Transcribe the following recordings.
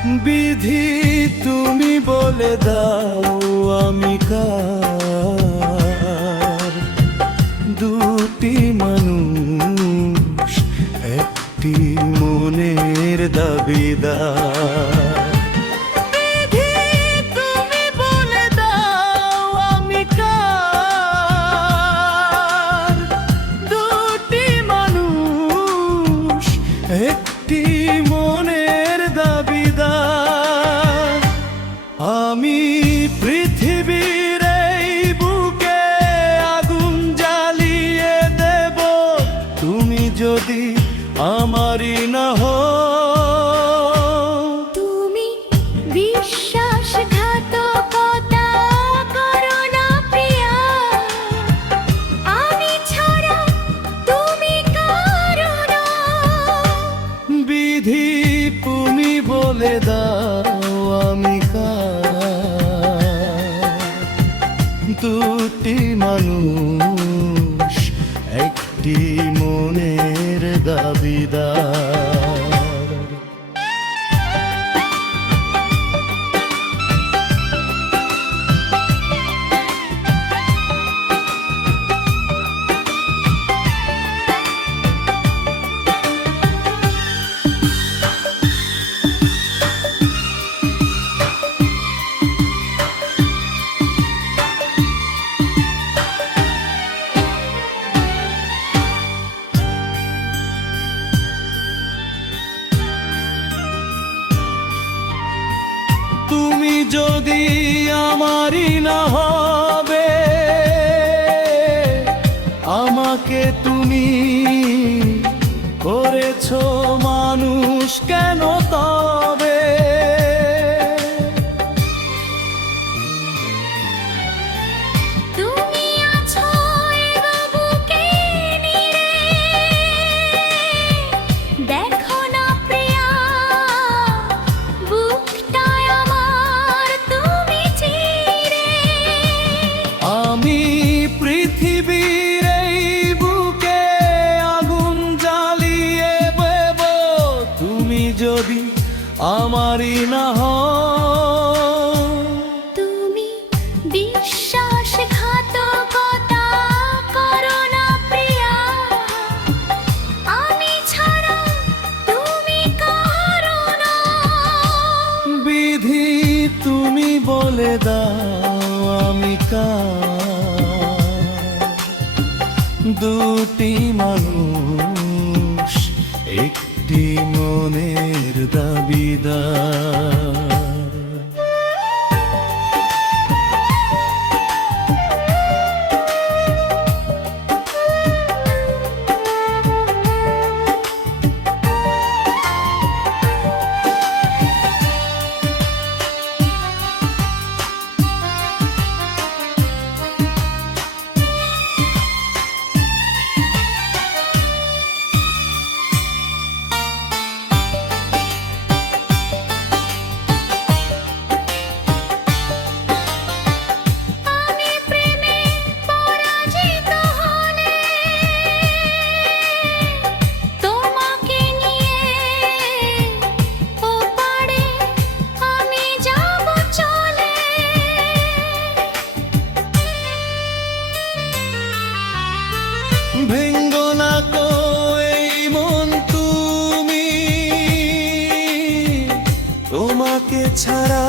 বিধি তুমি বলে দাও আমি কার, দুটি মানুষ একটি মনের দাবিদার। বিধি তুমি বলে দাও আমি কার, দুটি মানুষ একটি মনের দাবিদার। আমি পৃথিবীর এই বুকে আগুন জ্বালিয়ে দেব, তুমি যদি আমারই না হও। তুমি বিশ্বাসঘাতকতা করো না প্রিয়া, আমি ছাড়া তুমি কারো না। বিধি তুমি বলে দাও আমি কার, দুটি মানুষ একটি মনের দাবিদার। তুমি যদি আমারই না হবে, আমাকে তুমি করেছো মানুষ কেন তবে? তুমি আছো এ বুকে নিরে, দেখো না প্রিয়া বুকটায় আমার তুমি চিরে। আমি পৃথিবীর এই বুকে আগুন জ্বালিয়ে দেব, তুমি যদি আমারই না হও। তুমি বিশ্বাসঘাতকতা করো না প্রিয়া, আমি ছাড়া তুমি কারো না। বিধি তুমি বলে দাও আমি কার, দুটি মানুষ একটি মনের দাবিদার। আমি প্রেমে পরাজিত হলে তোমাকে নিয়ে ওপারে আমি যাব চলে। ভেঙ্গো না কো এই মন তুমি, তোমাকে ছাড়া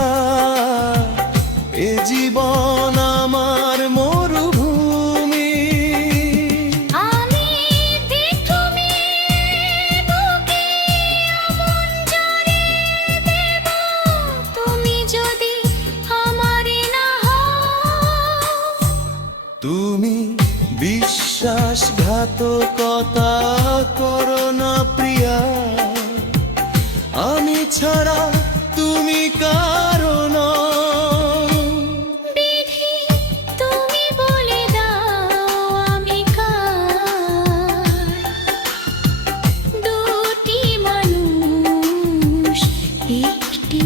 এ জীবন আমার মরুভূমি। আমি তুমি বুকে মন জড়িয়ে দেব, তুমি যদি আমারই না হও। তুমি বিশ্বাসঘাতকতা করো না প্রিয়া, আমি ছাড়া তুমি কারো না। বিধি তুমি বলে দাও আমি কার, দুটি মানুষ একটি